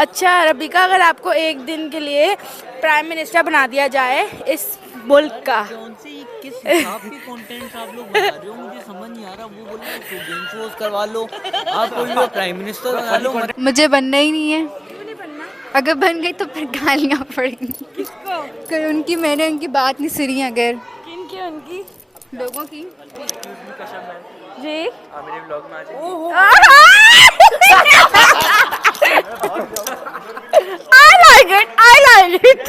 अच्छा रबिका, अगर आपको एक दिन के लिए प्राइम मिनिस्टर बना दिया जाए इस मुल्क का, कौन सी किस हिसाब के कंटेंट आप लोग बना रहे हो, मुझे समझ नहीं आ रहा। वो बोल रहे हो गेम शोज करवा लो, आप बोल रहे हो प्राइम मिनिस्टर बना लो। मुझे बनना ही नहीं है। क्यों नहीं बनना? अगर बन गई तो फिर गालियाँ पड़ेंगी। किसको? अगर मैंने उनकी बात नहीं सुनी, अगर किन की? उनकी लोगों की। जी मेरे ब्लॉग में आज I like it. I like it.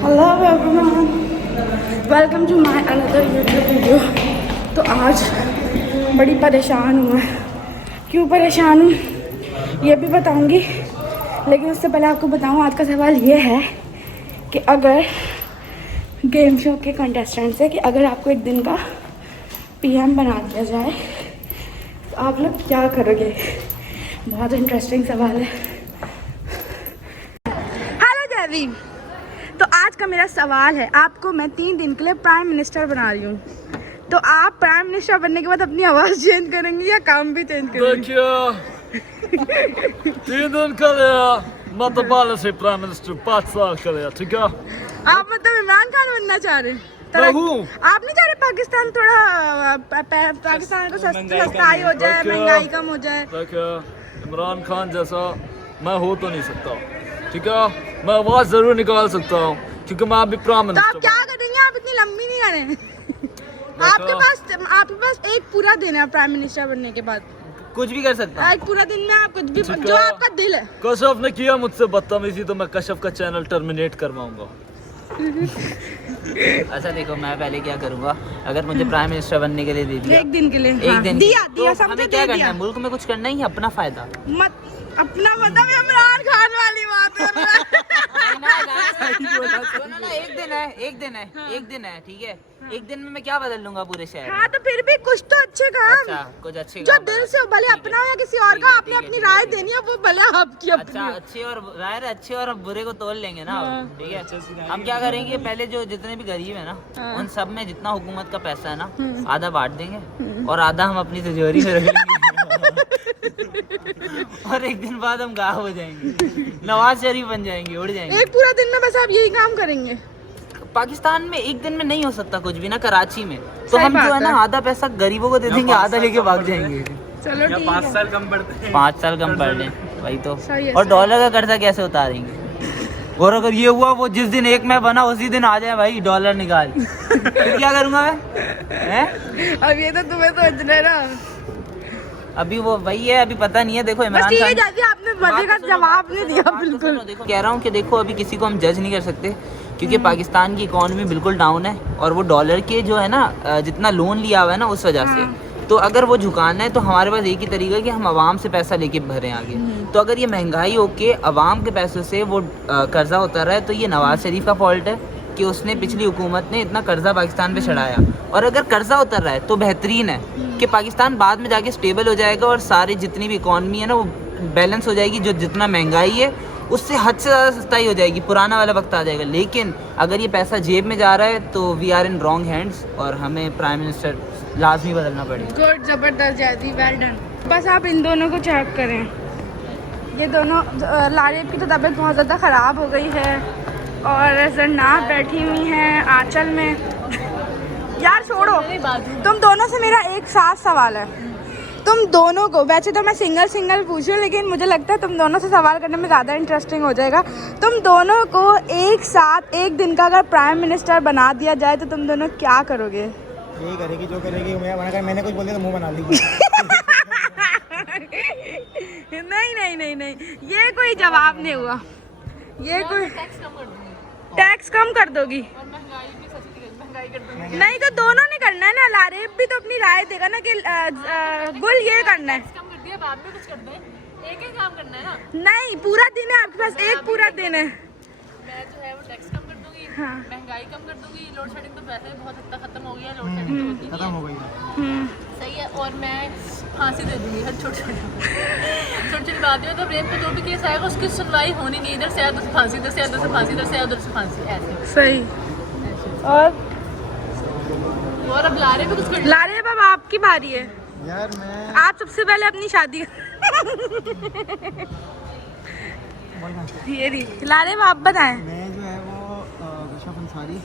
Hello everyone. Welcome to my another YouTube video. तो आज बड़ी परेशान हूँ मैं। क्यों परेशान हूँ ये भी बताऊँगी, लेकिन उससे पहले आपको बताऊँ आज का सवाल ये है कि अगर गेम शो के कंटेस्टेंट है कि अगर आपको एक दिन का पीएम बना दिया जाए तो आप लोग क्या करोगे। बहुत इंटरेस्टिंग सवाल है। हेलो देवी, तो आज का मेरा सवाल है, आपको मैं 3 दिन के लिए प्राइम मिनिस्टर बना रही हूँ, तो आप प्राइम मिनिस्टर बनने के बाद अपनी आवाज़ चेंज करेंगे या काम भी चेंज करेंगे? 3 दिन का लिए मैं दोबारा से प्राइम मिनिस्टर 5 साल का लिया, ठीक है। आप मतलब इमरान खान बनना चाह रहे हैं? मैं हूँ। आप नहीं चाह रहे पाकिस्तान थोड़ा पाकिस्तान को सस्ताई हो जाए, महंगाई कम हो जाए? देखिए, इमरान खान जैसा मैं हो तो नहीं सकता, ठीक है। मैं आवाज़ जरूर निकाल सकता हूँ क्योंकि मैं अभी प्राइम तो आप मिनिस्टर। क्या करेंगे? आप इतनी लंबी नहीं करें। आपके पास एक पूरा दिन है प्राइम मिनिस्टर बनने के बाद। कुछ भी कर सकता हूँ। एक पूरा दिन में आप कुछ भी, जो आपका दिल है। कशफ ने किया मुझसे बदतमीजी तो मैं कशफ का चैनल टर्मिनेट करवाऊंगा। अच्छा देखो, मैं पहले क्या करूँगा, अगर मुझे प्राइम मिनिस्टर बनने के लिए दे दिया एक दिन के लिए, एक हाँ, दिन दिया तो दिया, समझे? हमें क्या दे करना दिया। है, मुल्क में कुछ करना ही है, अपना फायदा। मत अपना मतलब इमरान खान वाली बात हो रहा है। सुनो ना, एक दिन है, ठीक है। एक दिन में मैं क्या बदल लूंगा पूरे शहर? हाँ तो फिर भी कुछ तो अच्छे काम। अच्छा, कुछ अच्छे जो काम दिल बता। से हो, भले ठीक अपना है, हो या किसी और ठीक का, है, आपने ठीक है, अपनी ठीक राय है। देनी है, वो भले आपकी अच्छा, अपनी। अच्छे और राय अच्छे और बुरे को तोल लेंगे ना, ठीक है। हम क्या करेंगे, पहले जो जितने भी गरीब है ना, उन सब में जितना हुकूमत का पैसा है ना, आधा बांट देंगे और आधा हम अपनी तिजोरी में रख लेंगे। और एक दिन बाद हम गायब हो जाएंगे, नवाज शरीफ बन जाएंगे, उड़ जाएंगे। एक पूरा दिन में बस आप यही काम करेंगे? पाकिस्तान में एक दिन में नहीं हो सकता कुछ भी ना, कराची में तो सही हम जो बात है ना, है। आधा पैसा गरीबों को दे देंगे, आधा लेके भाग जाएंगे। चलो ठीक है। 5 साल कम पड़ते हैं। 5 साल कम पड़ लें, वही तो। सही है, और सही। डॉलर का कर्जा कैसे उतारेंगे? और अगर ये हुआ, वो जिस दिन एक मैं बना उसी दिन आ जाए भाई डॉलर निकाल, फिर क्या करूंगा मैं? हैं? अब ये तो तुम्हें सोचना है ना। अभी वो वही है, अभी पता नहीं है। देखो बस इमरान ठीक है खान, जाती, आपने मजे का जवाब नहीं दिया बिल्कुल। देखो कह रहा हूँ कि देखो, अभी किसी को हम जज नहीं कर सकते क्योंकि पाकिस्तान की इकोनॉमी बिल्कुल डाउन है और वो डॉलर के जो है ना, जितना लोन लिया हुआ है ना, उस वजह से। तो अगर वो झुकाना है तो हमारे पास एक ही तरीका है कि हम आवाम से पैसा लेके भरें आगे। तो अगर ये महंगाई होके आवाम के पैसों से वो कर्जा उतर रहा है, तो ये नवाज शरीफ का फॉल्ट है कि उसने पिछली हुकूमत ने इतना कर्जा पाकिस्तान पे चढ़ाया। और अगर कर्जा उतर रहा है तो बेहतरीन है कि पाकिस्तान बाद में जाके स्टेबल हो जाएगा और सारी जितनी भी इकॉनमी है ना, वो बैलेंस हो जाएगी। जो जितना महंगाई है उससे हद से ज़्यादा सस्ताई हो जाएगी, पुराना वाला वक्त आ जाएगा। लेकिन अगर ये पैसा जेब में जा रहा है तो we are in wrong hands और हमें प्राइम मिनिस्टर लाजमी बदलना पड़ेगा। गुड, जबरदस्त जैदी, वेल डन। बस आप इन दोनों को चेक करें, ये दोनों, लारेब की तो तबीयत बहुत ज़्यादा ख़राब हो गई है और जन्नात बैठी हुई हैं आंचल में। यार छोड़ो, तुम दोनों से मेरा एक साथ सवाल है। तुम दोनों को, वैसे तो मैं सिंगल पूछूं, लेकिन मुझे लगता है तुम दोनों से सवाल करने में ज़्यादा इंटरेस्टिंग हो जाएगा। तुम दोनों को एक साथ एक दिन का अगर प्राइम मिनिस्टर बना दिया जाए तो तुम दोनों क्या करोगे? यही करेगी जो करेगी। मैंने कुछ बोल दिया तो मुंह बना लेगी। नहीं, ये कोई जवाब नहीं हुआ। ये कोई टैक्स कम कर दोगी? नहीं तो दोनों ने करना है ना, लारेब भी तो अपनी राय देगा ना कि गुल ये करना है। कम कर दिया, बाद में कुछ कर दे, एक ही काम करना है ना। नहीं, पूरा दिन है आपके पास, एक पूरा दिन है। मैं जो है वो टैक्स कम कर दूंगी, हाँ। महंगाई कम कर दूंगी, लोड शेडिंग तो वैसे भी बहुत हद तक खत्म हो गया, लोड शेडिंग तो होती खत्म हो नहीं गई। है। सही है। और मैं फांसी दे दूंगी हर छोटी बातें में। तो रेप पे जो भी केस आएगा उसकी सुनवाई होनी नहीं, इधर से आया उधर से फांसी, इधर से आया उधर से फांसी, इधर से आया उधर से फांसी, ऐसे। सही। और और अब लारे भी कुछ कर लारेब अब आपकी बारी है। यार मैं आप सबसे पहले अपनी शादी ये नहीं ला रहे, आप बताएं। मैं जो है वो गुलशन अंसारी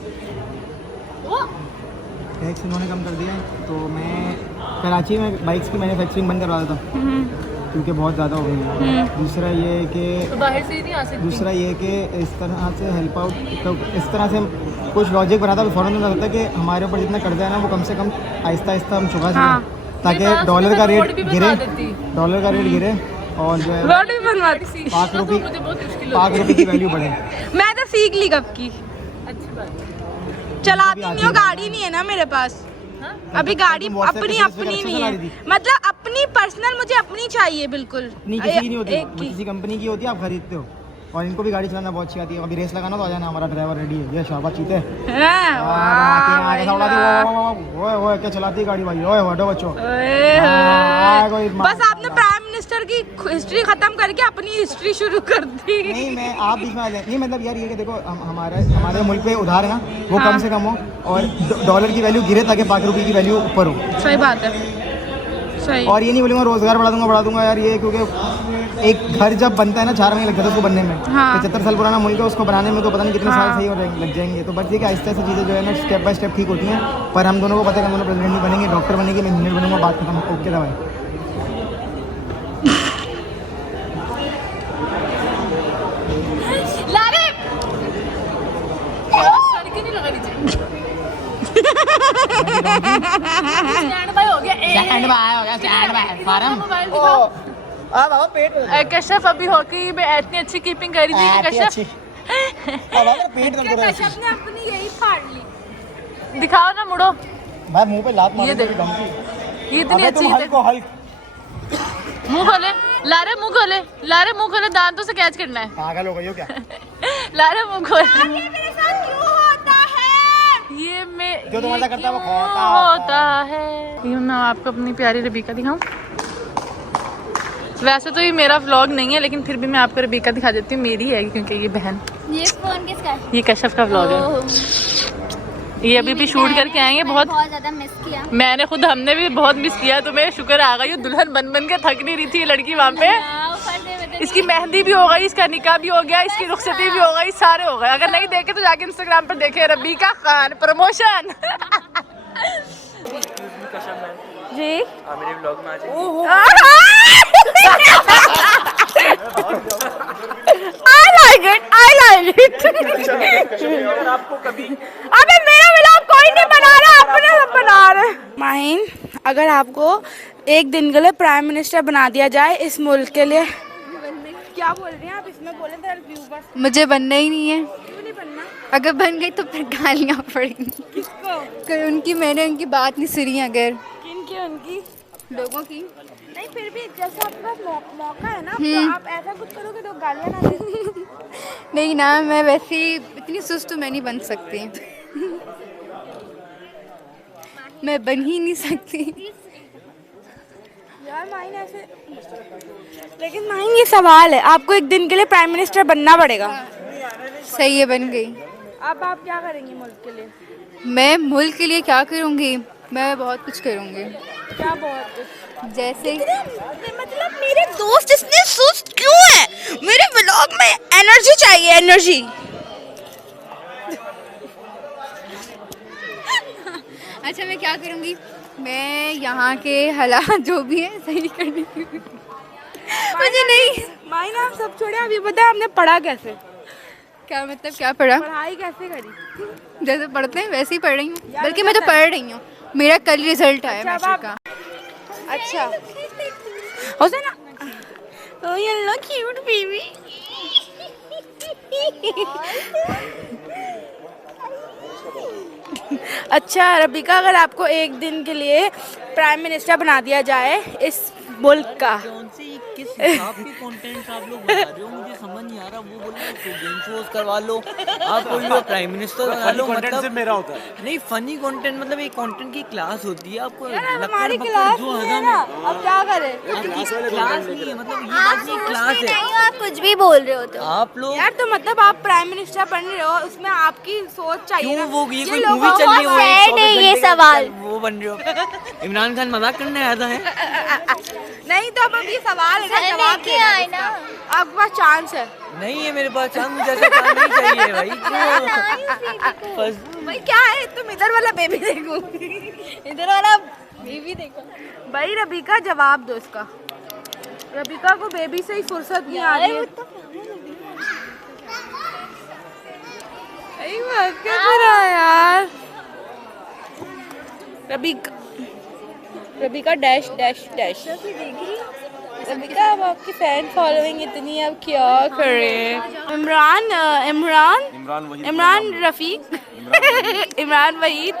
टैक्स इन्होंने कम कर दिया है, तो मैं कराची में बाइक्स की मैन्युफैक्चरिंग बंद करवा देता हूँ क्योंकि बहुत ज़्यादा हो गई है। दूसरा ये है कि तो बाहर से ही नहीं आ सकती। दूसरा ये कि इस तरह से हेल्प आउट, तो इस तरह से कुछ लॉजिक बनाता है फ़ौरन में लगता है कि हमारे ऊपर जितना कर्जा है ना वो कम से कम आहिस्ता आहिस्ता हम चुका सकें, ताकि डॉलर का रेट गिरे, और जो है रोड भी बनवाती। पाँच तो रुपये मुझे बहुत मुश्किल की वैल्यू बढ़े। मैं तो सीख ली कब की, अच्छी बात है। चलाती नहीं हूँ, गाड़ी नहीं है ना मेरे पास। हाँ? अभी गाड़ी तुम WhatsApp पे अपनी स्टेटस अपनी वगैरह नहीं चला है, रही थी? मतलब अपनी पर्सनल मुझे अपनी चाहिए बिल्कुल। नहीं किसी की नहीं होती, एक वो की। किसी कंपनी की होती है, आप खरीदते हो। और इनको भी गाड़ी चलाना बहुत अच्छी आती है। अभी रेस लगाना तो आ जाना, हमारा ड्राइवर रेडी है। ये शाबाश चीते हाँ, वाह, भाई, वाह। ओए क्या चलाती है गाड़ी भाई, ओए हटो बच्चों। ओए, हाँ, कोई बस आपने प्राइम मिनिस्टर की हिस्ट्री खत्म करके अपनी हिस्ट्री शुरू कर दी। नहीं मैं आप बीच में आ जाए नहीं, मतलब यार ये कि देखो हमारे मुल्क पे उधार है ना, वो कम से कम हो और डॉलर की वैल्यू गिरे ताकि पाक रुपये की वैल्यू ऊपर हो। सही बात है, सही। और ये नहीं बोलूँगा रोजगार बढ़ा दूंगा यार, ये क्योंकि एक घर जब बनता है ना 4 महीने लगते हैं उसको बनने में। हाँ। 75 साल पुराना मुल्क है, उसको बनाने में तो पता नहीं कितने साल सही लग जाएंगे। तो बस ये कि आहिस्ता आहिस्ता चीज़ें जो है ना स्टेप बाय स्टेप ठीक होती हैं। पर हम दोनों को पता है कि हम दोनों प्रेसिडेंट नहीं बनेंगे, डॉक्टर बनेंगे, मैं इंजीनियर बनूंगा, बात खत्म। ओके दवाई लारे सड़कें नहीं लगा नीचे। स्टैंड बाय हो गया। स्टैंड बाय हो गया, स्टैंड बाय फारम। मोबाइल दिखाओ। बाबा पेट कश्यप अभी हॉकी में इतनी अच्छी कीपिंग करी थी कि कश्यप पेट दर्द हो रहा है। कश्यप ने अपनी यही फाड़ ली। दिखाओ ना, मुड़ो। भाई मुंह पे लात मार ये दी देखो। धमकी। ये इतनी अबे अच्छी तुम हल्क हो, हल्क। मुंह खोले, लारे मुंह खोले, लारे मुंह खोले, दांतों से कैच करना है। पागल हो गई हो क्या? लारे मुंह खोले। मेरे साथ क्यों होता है? ये मैं जो तुम्हारे साथ करता है वो क्यों होता है। ये मैं आपको अपनी प्यारी रबीका दिखाऊं। वैसे तो ये मेरा व्लॉग नहीं है, लेकिन फिर भी मैं आपको रबीका दिखा देती हूँ। मेरी है क्योंकि ये बहन। ये फोन किसका है? ये कश्यप का व्लॉग है। ये अभी भी शूट करके आएंगे। बहुत ज़्यादा मिस किया। मैंने खुद, हमने भी बहुत मिस किया। तो मैं शुक्र आ गई, दुल्हन बन बन के थक नहीं रही थी ये लड़की वहाँ पे। इसकी मेहंदी भी हो गई, इसका निकाह भी हो गया, इसकी रुखसती भी हो गई, सारे हो गए। अगर नहीं देखे तो जाके इंस्टाग्राम पर देखे, रबीका खान प्रमोशन। जी मेरे व्लॉग में आ जाइए। I like it. अगर आपको कभी अबे मेरा व्लॉग कोई नहीं बना रहा, अपने सब बना रहे। माहिन, अगर आपको एक दिन के लिए प्राइम मिनिस्टर बना दिया जाए इस मुल्क के लिए, क्या बोल रही हैं आप? इसमें बोले तो व्यूवर्स। मुझे बनना ही नहीं है। क्यों नहीं बनना? अगर बन गई तो फिर गालियाँ पड़ेंगी। किसको? अगर मैंने उनकी बात नहीं सुनी, अगर किनकी? उनकी लोगों की। नहीं, फिर भी जैसे आपके पास मौका है ना, तो आप ऐसा कुछ करोगे तो गालियाँ ना दे। नहीं ना, मैं वैसे ही इतनी सुस्त तो मैं नहीं बन सकती। मैं बन ही नहीं सकती। यार माहिन ऐसे, लेकिन माहिन ये सवाल है, आपको एक दिन के लिए प्राइम मिनिस्टर बनना पड़ेगा। सही है, बन गई। अब आप क्या करेंगी मुल्क के लिए? मैं मुल्क के लिए क्या करूँगी? मैं बहुत कुछ करूँगी। क्या बहुत? जैसे मतलब मेरे दोस्त इतने सुस्त क्यों है? मेरे व्लॉग में एनर्जी चाहिए, एनर्जी। अच्छा, मैं क्या करूँगी? मैं यहाँ के हालात जो भी है सही करने की मुझे नहीं। माहिन आप सब छोड़े, आप ये बताएं आपने पढ़ा कैसे? क्या मतलब, क्या पढ़ा? पढ़ाई कैसे करी? जैसे पढ़ते हैं वैसे ही पढ़ रही हूँ, बल्कि मैं तो पढ़ रही हूँ। मेरा कल रिजल्ट आया मैट्रिक का। अच्छा हो ना। Oh, you look cute, baby. अच्छा रबीका, अगर आपको एक दिन के लिए प्राइम मिनिस्टर बना दिया जाए इस मुल्क का। कौन सी किस हिसाब के कंटेंट आप लोग बना रहे हो, मुझे समझ नहीं आ रहा। वो बोल रहे हो गेम शोज करवा लो, आप बोल रहे हो प्राइम मिनिस्टर बना लो, मतलब मेरा होता है नहीं फनी कंटेंट, मतलब एक कंटेंट की क्लास होती है। आपको हमारी क्लास नहीं है ना, अब क्या करें? क्लास नहीं है, मतलब ये बात नहीं, क्लास है। आप कुछ भी बोल रहे हो तो आप लोग यार तो मतलब आप प्राइम मिनिस्टर बन रहे हो, उसमें आपकी सोच चाहिए क्यों ना। वो ये कोई लोगों मूवी चल रही को है, वो sad है ये सवाल। वो बन रहे हो। इमरान खान मजाक करने आया था नहीं तो अब ये सवाल है ना, जवाब लेके आए ना। आपके पास चांस है। नहीं है मेरे पास चांस, मुझे ऐसा काम नहीं चाहिए भाई। क्यों भाई क्या है, तुम इधर वाला बेबी देखो, इधर वाला बेबी देखो। भाई रबीका जवाब दो इसका। रबीका को बेबी से ही फुर्सत नहीं आ रही है। क्या बुरा यार। रबीका डैश डैश डैश। रबीका अब आपकी फैन फॉलोइंग इतनी, अब क्या करें? इमरान रफीक इमरान वहीद,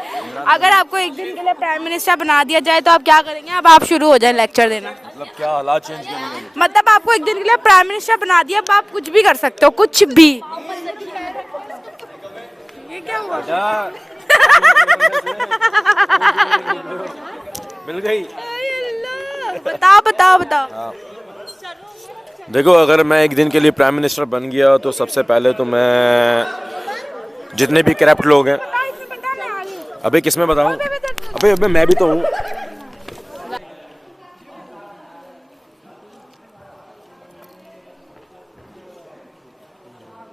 अगर आपको एक दिन के लिए प्राइम मिनिस्टर बना दिया जाए तो आप क्या करेंगे? अब आप शुरू हो जाए लेक्चर देना। मतलब क्या हालात चेंज करेंगे? मतलब आपको एक दिन के लिए प्राइम मिनिस्टर बना दिया, अब आप कुछ भी कर सकते हो, कुछ भी। ये क्या हुआ? मिल गई। बताओ बताओ बताओ। देखो, अगर मैं एक दिन के लिए प्राइम मिनिस्टर बन गया तो सबसे पहले तो मैं जितने भी करप्ट लोग हैं, अबे किसमें बताऊं? अबे मैं भी तो हूँ।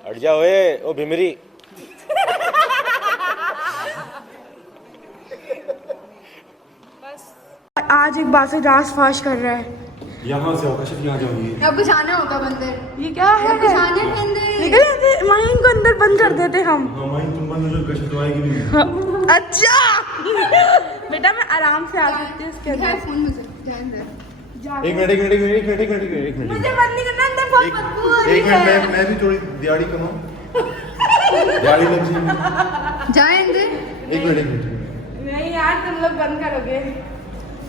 हट जा ओए, ओ भिमरी। आज एक बात से रास फाश कर रहा है। यहाँ से होगा, यहाँ जाऊंगी। अब जाना होगा बंदर। ये क्या है? जाने के अंदर निकल आते, माहिम को अंदर बंद कर देते हम। हाँ माही, तुम बंद हो, कशिश तो आएगी नहीं। अच्छा बेटा मैं आराम से आ सकती हूँ इसके अंदर। फोन मुझे ध्यान दे। एक मिनट मुझे बंद नहीं करना, अंदर बहुत बदबू आ रही एक है। मिनट, मैं भी थोड़ी दिहाड़ी कमाऊं। दिहाड़ी लग जाएगी। जाए अंदर। एक मिनट। नहीं यार तुम लोग बंद करोगे।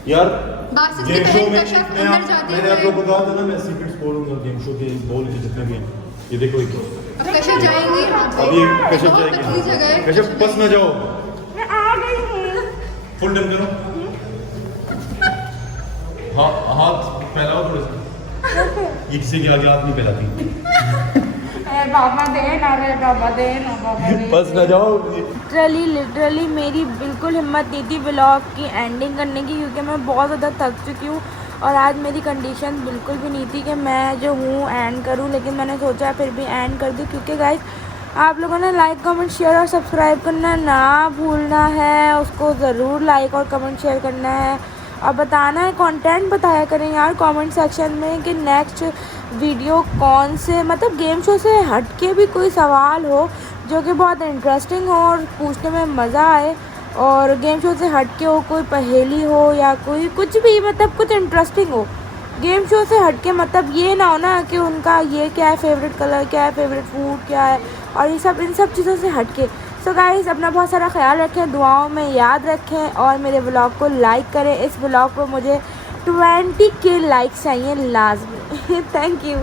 यार बासित की गेम शो बहन में कश्यप अंदर जाती मैंने आप है। लोग को कहा था ना, मैं सीक्रेट्स बोलूंगा गेम शो के, बोल के जितने भी हैं। ये देखो एक अब कश्यप जाएंगे। अभी कश्यप बहुत पतली जगह जाएगी। है। कश्यप बस ना जाओ, मैं आ गई हूँ। फुल डन करो। हाथ फैलाओ थोड़ा सा। ये किसी के आगे हाथ नहीं फैलाती। बाबा दे ना रे, बाबा दे ना, बाबा दे। बस ना जाओ। लिटरली मेरी बिल्कुल हिम्मत नहीं थी व्लॉग की एंडिंग करने की, क्योंकि मैं बहुत ज़्यादा थक चुकी हूँ और आज मेरी कंडीशन बिल्कुल भी नहीं थी कि मैं जो हूँ एंड करूँ, लेकिन मैंने सोचा फिर भी एंड कर दूँ। क्योंकि गाइस आप लोगों ने लाइक कमेंट शेयर और सब्सक्राइब करना ना भूलना है, उसको ज़रूर लाइक और कमेंट शेयर करना है और बताना है, कंटेंट बताया करें यार कमेंट सेक्शन में कि नेक्स्ट वीडियो कौन से, मतलब गेम शो से हट के भी कोई सवाल हो जो कि बहुत इंटरेस्टिंग हो और पूछने में मज़ा आए, और गेम शो से हट के हो, कोई पहेली हो या कोई कुछ भी, मतलब कुछ इंटरेस्टिंग हो गेम शो से हट के। मतलब ये ना हो ना कि उनका ये क्या है फेवरेट कलर, क्या है फेवरेट फूड क्या है, और ये सब इन सब चीज़ों से हट के। सो गाइस अपना बहुत सारा ख्याल रखें, दुआओं में याद रखें और मेरे व्लॉग को लाइक करें। इस व्लॉग पर मुझे 20K लाइक्स चाहिए लाजमी। Thank you.